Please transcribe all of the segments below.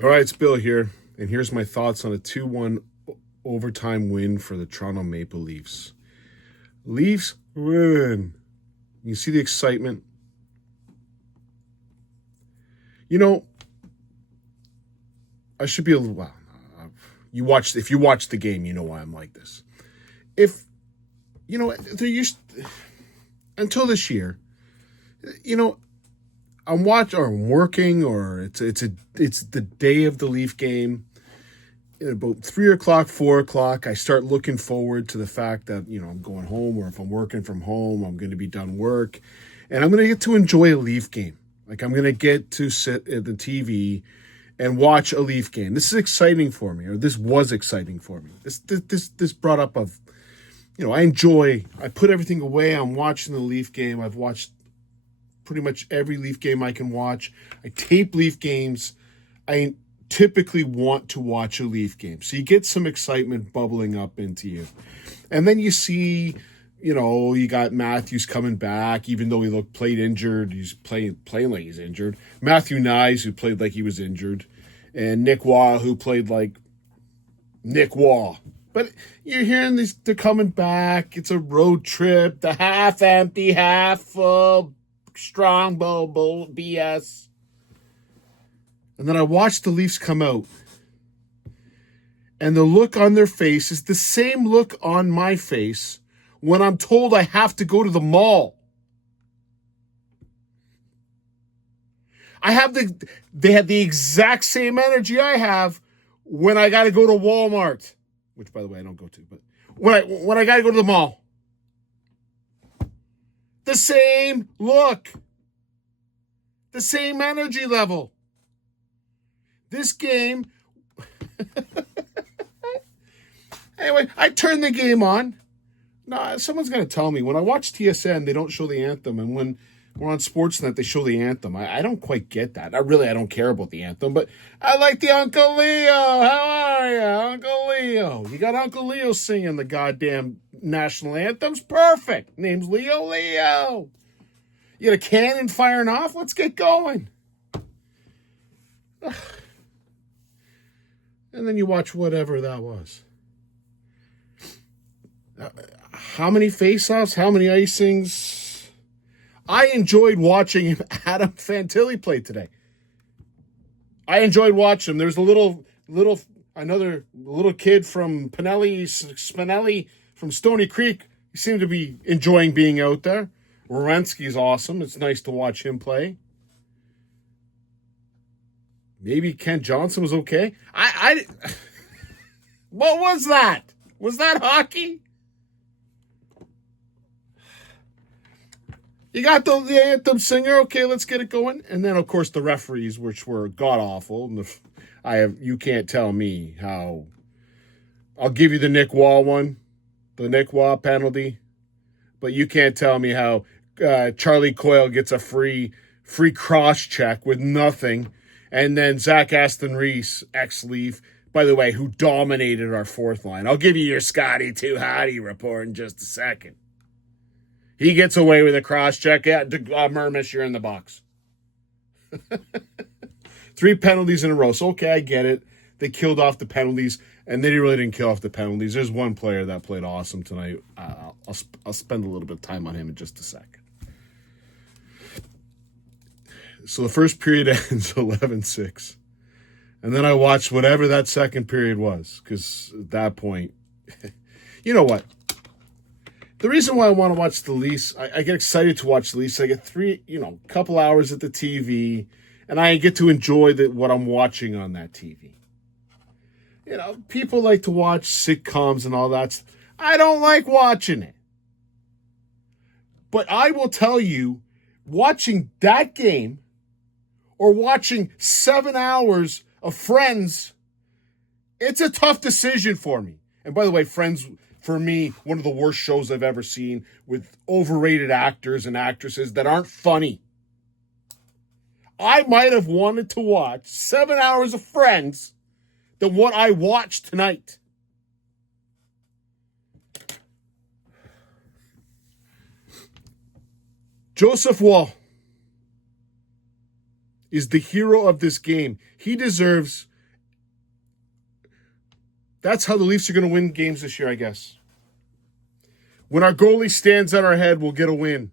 All right, it's Bill here, and here's my thoughts on a 2-1 overtime win for the Toronto Maple Leafs. Leafs win. You see the excitement? You know, I should be a little. Well, if you watch the game, you know why I'm like this. If there used until this year, you know, I'm working, or it's the day of the Leaf game. At about 3 o'clock, 4 o'clock, I start looking forward to the fact that I'm going home, or if I'm working from home, I'm going to be done work, and I'm going to get to enjoy a Leaf game. Like, I'm going to get to sit at the TV and watch a Leaf game. This is exciting for me, or this was exciting for me. This brought up of I put everything away. I'm watching the Leaf game. I've watched pretty much every Leaf game I can watch. I tape Leaf games. I typically want to watch a Leaf game. So you get some excitement bubbling up into you. And then you see, you got Matthews coming back, even though he played injured. He's playing like he's injured. Matthew Nyes, who played like he was injured. And Nick Waugh, who played like Nick Waugh. But you're hearing these, they're coming back. It's a road trip. The half empty, half full, strongbow BS. And then I watched the Leafs come out. And the look on their face is the same look on my face when I'm told I have to go to the mall. They had the exact same energy I have when I got to go to Walmart, which, by the way, I don't go to, but when I got to go to the mall. The same look. The same energy level. This game. Anyway, I turned the game on. No, someone's going to tell me. When I watch TSN, they don't show the anthem. And when we're on Sportsnet, they show the anthem. I don't quite get that. I don't care about the anthem. But I like the Uncle Leo. How are you, Uncle Leo? You got Uncle Leo singing the goddamn national anthems. Perfect. Name's Leo Leo. You got a cannon firing off? Let's get going. And then you watch whatever that was. How many face-offs? How many icings? I enjoyed watching Adam Fantilli play today. I enjoyed watching him. There's another little kid from Spinelli from Stony Creek. He seemed to be enjoying being out there. Werenski's awesome. It's nice to watch him play. Maybe Kent Johnson was okay. What was that? Was that hockey? You got the anthem singer. Okay, let's get it going. And then, of course, the referees, which were god-awful. You can't tell me how. I'll give you the Nick Waugh one, the Nick Waugh penalty. But you can't tell me how Charlie Coyle gets a free cross-check with nothing. And then Zach Aston Reese, ex-Leaf, by the way, who dominated our fourth line. I'll give you your Scotty Too Hottie report in just a second. He gets away with a cross-check. Yeah, Mermis, you're in the box. 3 penalties in a row. So, okay, I get it. They killed off the penalties, and they really didn't kill off the penalties. There's one player that played awesome tonight. I'll spend a little bit of time on him in just a second. So the first period ends 11-6. And then I watched whatever that second period was, because at that point, you know what? The reason why I want to watch the Leafs, I get excited to watch the Leafs. I get couple hours at the TV, and I get to enjoy what I'm watching on that TV. People like to watch sitcoms and all that. I don't like watching it. But I will tell you, watching that game or watching 7 hours of Friends, it's a tough decision for me. And by the way, Friends, for me, one of the worst shows I've ever seen, with overrated actors and actresses that aren't funny. I might have wanted to watch 7 hours of Friends than what I watched tonight. Joseph Wall. is the hero of this game. He deserves... That's how the Leafs are going to win games this year, I guess. When our goalie stands on our head, we'll get a win.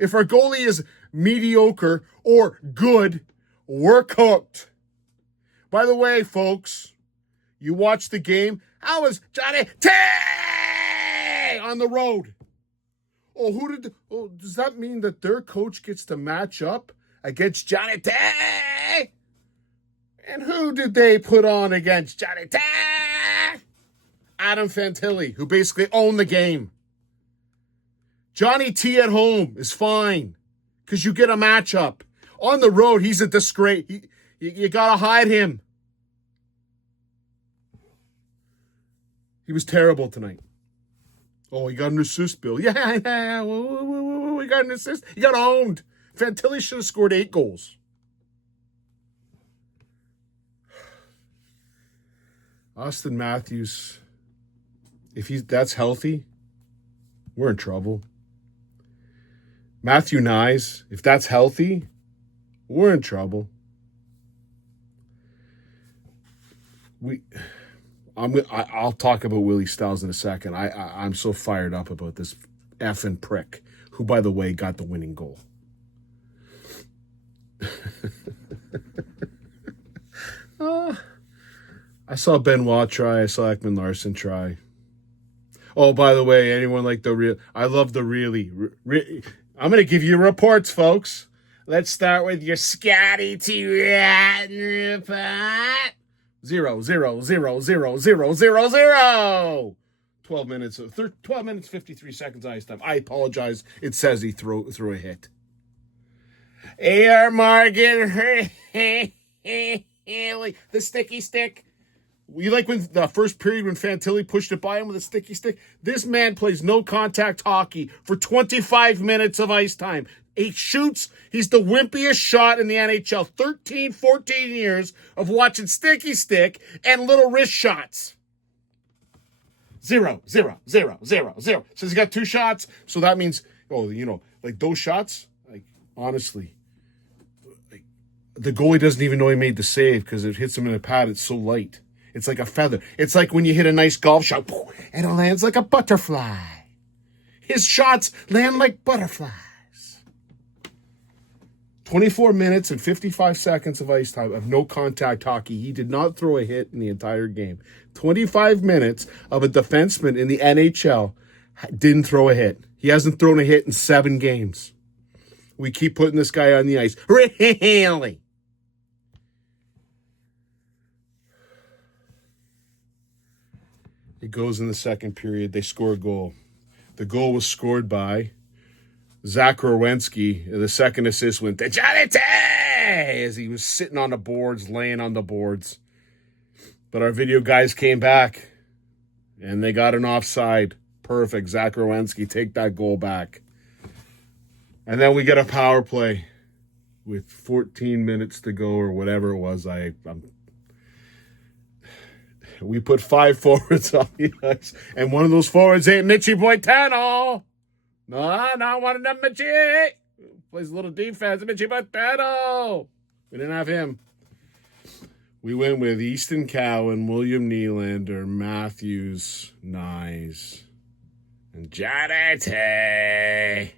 If our goalie is mediocre or good, we're cooked. By the way, folks, you watched the game. How was Johnny T on the road? Does that mean that their coach gets to match up against Johnny T? And who did they put on against Johnny T? Adam Fantilli, who basically owned the game. Johnny T at home is fine because you get a matchup. On the road, he's a disgrace. You got to hide him. He was terrible tonight. Oh, he got an assist, Bill. Yeah. We got an assist. He got owned. Fantilli should have scored 8 goals. Austin Matthews, if that's healthy, we're in trouble. Matthew Nyes, if that's healthy, we're in trouble. I'll talk about Willie Stiles in a second. I'm so fired up about this effing prick, who, by the way, got the winning goal. I saw Benoit try. I saw Ekman Larson try. Oh, by the way, anyone like the real? I love the really. I'm going to give you reports, folks. Let's start with your Scotty T. Ratton report. 0, 0, 0, 0, 0, 0, 0. 12 minutes, 53 seconds ice time. I apologize. It says he threw a hit. A.R. Morgan, the sticky stick. You like when the first period when Fantilli pushed it by him with a sticky stick? This man plays no contact hockey for 25 minutes of ice time. He shoots. He's the wimpiest shot in the NHL. 13, 14 years of watching sticky stick and little wrist shots. 0, 0, 0, 0, 0. So he's got 2 shots. So that means, like those shots, like honestly, like the goalie doesn't even know he made the save because it hits him in the pad. It's so light. It's like a feather. It's like when you hit a nice golf shot and it lands like a butterfly. His shots land like butterflies. 24 minutes and 55 seconds of ice time of no contact hockey. He did not throw a hit in the entire game. 25 minutes of a defenseman in the NHL didn't throw a hit. He hasn't thrown a hit in 7 games. We keep putting this guy on the ice. Really? It goes in the second period. They score a goal. The goal was scored by Zach Rowensky. The second assist went to Johnny T as he was sitting on the boards, laying on the boards. But our video guys came back and they got an offside. Perfect. Zach Rowensky, take that goal back. And then we get a power play with 14 minutes to go or whatever it was. We put 5 forwards on the ice, and one of those forwards ain't Mitchie Boitano. No, not one of them, Mitchie. Plays a little defense, Mitchie Boitano. We didn't have him. We went with Easton Cowan, William Nylander, Matthews, Nyes, and Johnny T.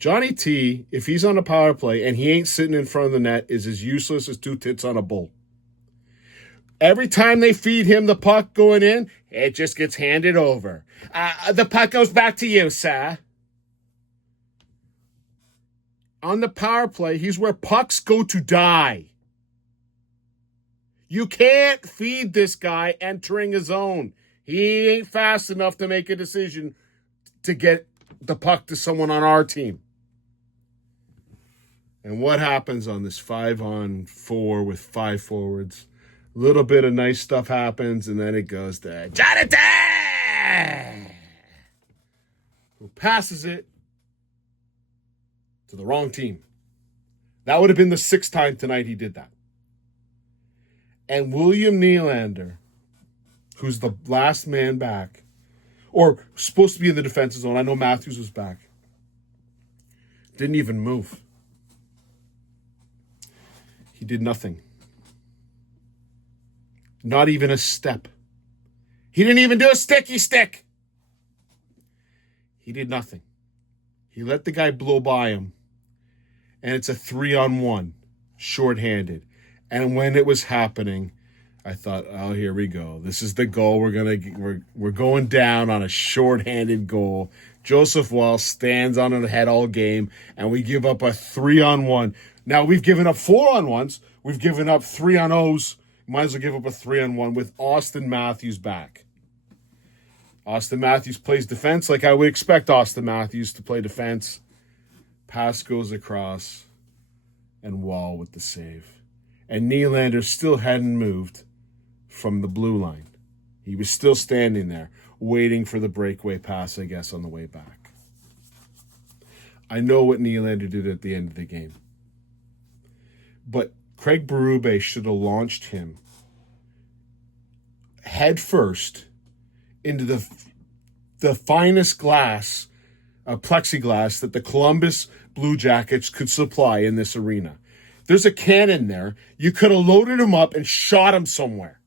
Johnny T, if he's on a power play and he ain't sitting in front of the net, is as useless as 2 tits on a bull. Every time they feed him the puck going in, it just gets handed over. The puck goes back to you, sir. On the power play, he's where pucks go to die. You can't feed this guy entering his zone. He ain't fast enough to make a decision to get the puck to someone on our team. And what happens on this 5-on-4 with 5 forwards? A little bit of nice stuff happens, and then it goes to Jonathan, who passes it to the wrong team. That would have been the 6th time tonight he did that. And William Nylander, who's the last man back, or supposed to be in the defensive zone, I know Matthews was back, didn't even move. He did nothing. Not even a step. He didn't even do a sticky stick. He did nothing. He let the guy blow by him. And it's a 3-on-1, shorthanded. And when it was happening, I thought, oh, here we go. This is the goal. We're going down on a shorthanded goal. Joseph Wall stands on the head all game, and we give up a 3-on-1. Now, we've given up 4-on-1s. We've given up 3-on-0s. Might as well give up a 3-on-1 with Austin Matthews back. Austin Matthews plays defense like I would expect Austin Matthews to play defense. Pass goes across, and Wall with the save. And Nylander still hadn't moved from the blue line. He was still standing there, waiting for the breakaway pass, I guess, on the way back. I know what Nylander did at the end of the game. But Craig Berube should have launched him head first into the finest glass, plexiglass that the Columbus Blue Jackets could supply in this arena. There's a cannon there. You could have loaded him up and shot him somewhere.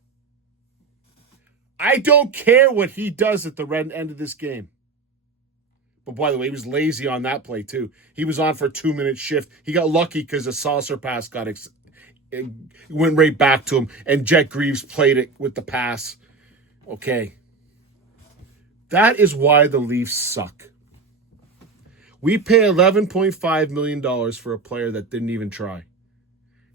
I don't care what he does at the end of this game. But by the way, he was lazy on that play too. He was on for a 2-minute shift. He got lucky because a saucer pass it went right back to him, and Jet Greaves played it with the pass. Okay. That is why the Leafs suck. We pay $11.5 million for a player that didn't even try.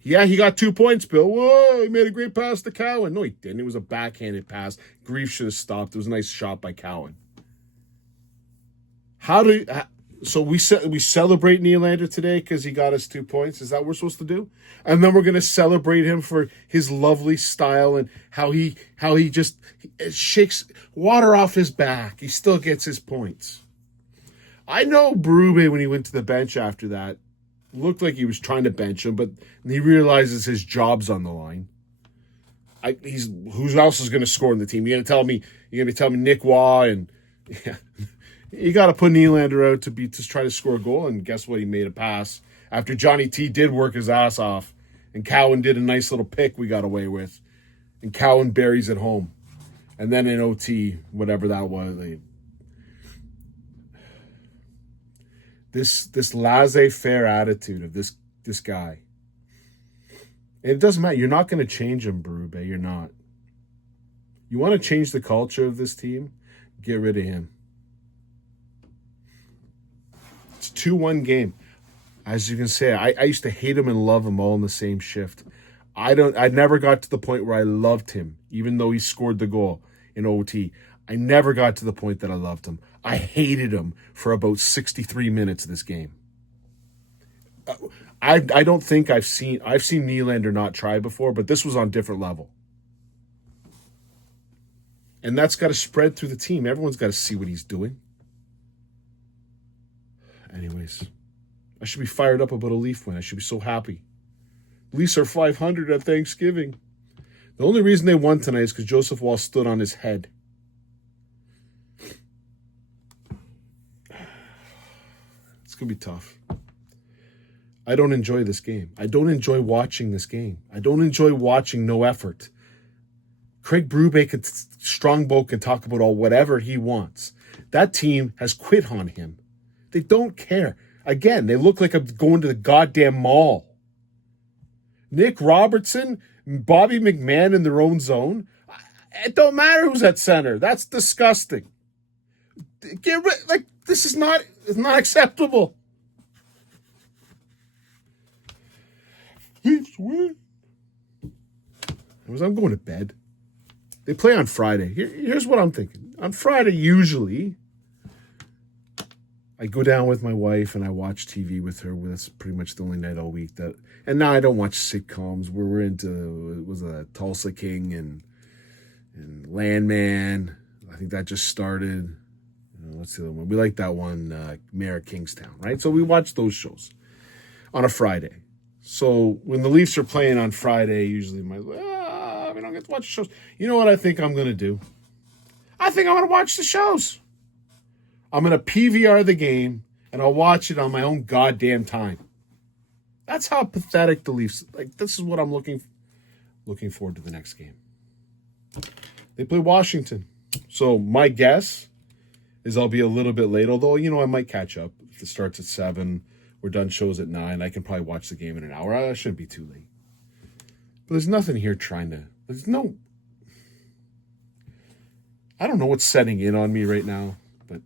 Yeah, he got 2 points, Bill. Whoa, he made a great pass to Cowan. No, he didn't. It was a backhanded pass. Greaves should have stopped. It was a nice shot by Cowan. So we celebrate Nylander today because he got us 2 points? Is that what we're supposed to do? And then we're going to celebrate him for his lovely style and how he just shakes water off his back. He still gets his points. I know Berube, when he went to the bench after that, looked like he was trying to bench him, but he realizes his job's on the line. Who else is going to score in the team? You're going to tell me Nick Waugh and yeah. You got to put Nylander out to try to score a goal, and guess what? He made a pass after Johnny T did work his ass off, and Cowan did a nice little pick we got away with, and Cowan buries it home, and then in OT, whatever that was, this laissez-faire attitude of this guy, and it doesn't matter. You're not going to change him, Berube. You're not. You want to change the culture of this team? Get rid of him. It's 2-1 game. As you can say, I used to hate him and love him all in the same shift. I never got to the point where I loved him, even though he scored the goal in OT. I never got to the point that I loved him. I hated him for about 63 minutes of this game. I don't think I've seen Nylander not try before, but this was on a different level. And that's got to spread through the team. Everyone's got to see what he's doing. Anyways, I should be fired up about a Leaf win. I should be so happy. Leafs are 500 at Thanksgiving. The only reason they won tonight is because Joseph Wall stood on his head. It's going to be tough. I don't enjoy this game. I don't enjoy watching this game. I don't enjoy watching no effort. Craig Berube Strongbow can talk about whatever he wants. That team has quit on him. They don't care. Again, they look like I'm going to the goddamn mall. Nick Robertson, Bobby McMahon in their own zone. It don't matter who's at center. That's disgusting. This is not acceptable. Leafs win. I'm going to bed. They play on Friday. Here's what I'm thinking. On Friday, usually, I go down with my wife and I watch TV with her. That's pretty much the only night all week that. And now I don't watch sitcoms where we're into Tulsa King and Landman. I think that just started. What's the other one? We like that one, Mayor of Kingstown, right? So we watch those shows on a Friday. So when the Leafs are playing on Friday, usually we don't get to watch the shows. You know what I think I'm going to do? I think I'm going to watch the shows. I'm going to PVR the game, and I'll watch it on my own goddamn time. That's how pathetic the Leafs. Like, this is what I'm looking forward to the next game. They play Washington. So my guess is I'll be a little bit late, although, I might catch up. If it starts at 7, we're done shows at 9, I can probably watch the game in an hour. I shouldn't be too late. But there's nothing here I don't know what's setting in on me right now, but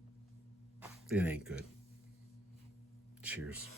it ain't good. Cheers.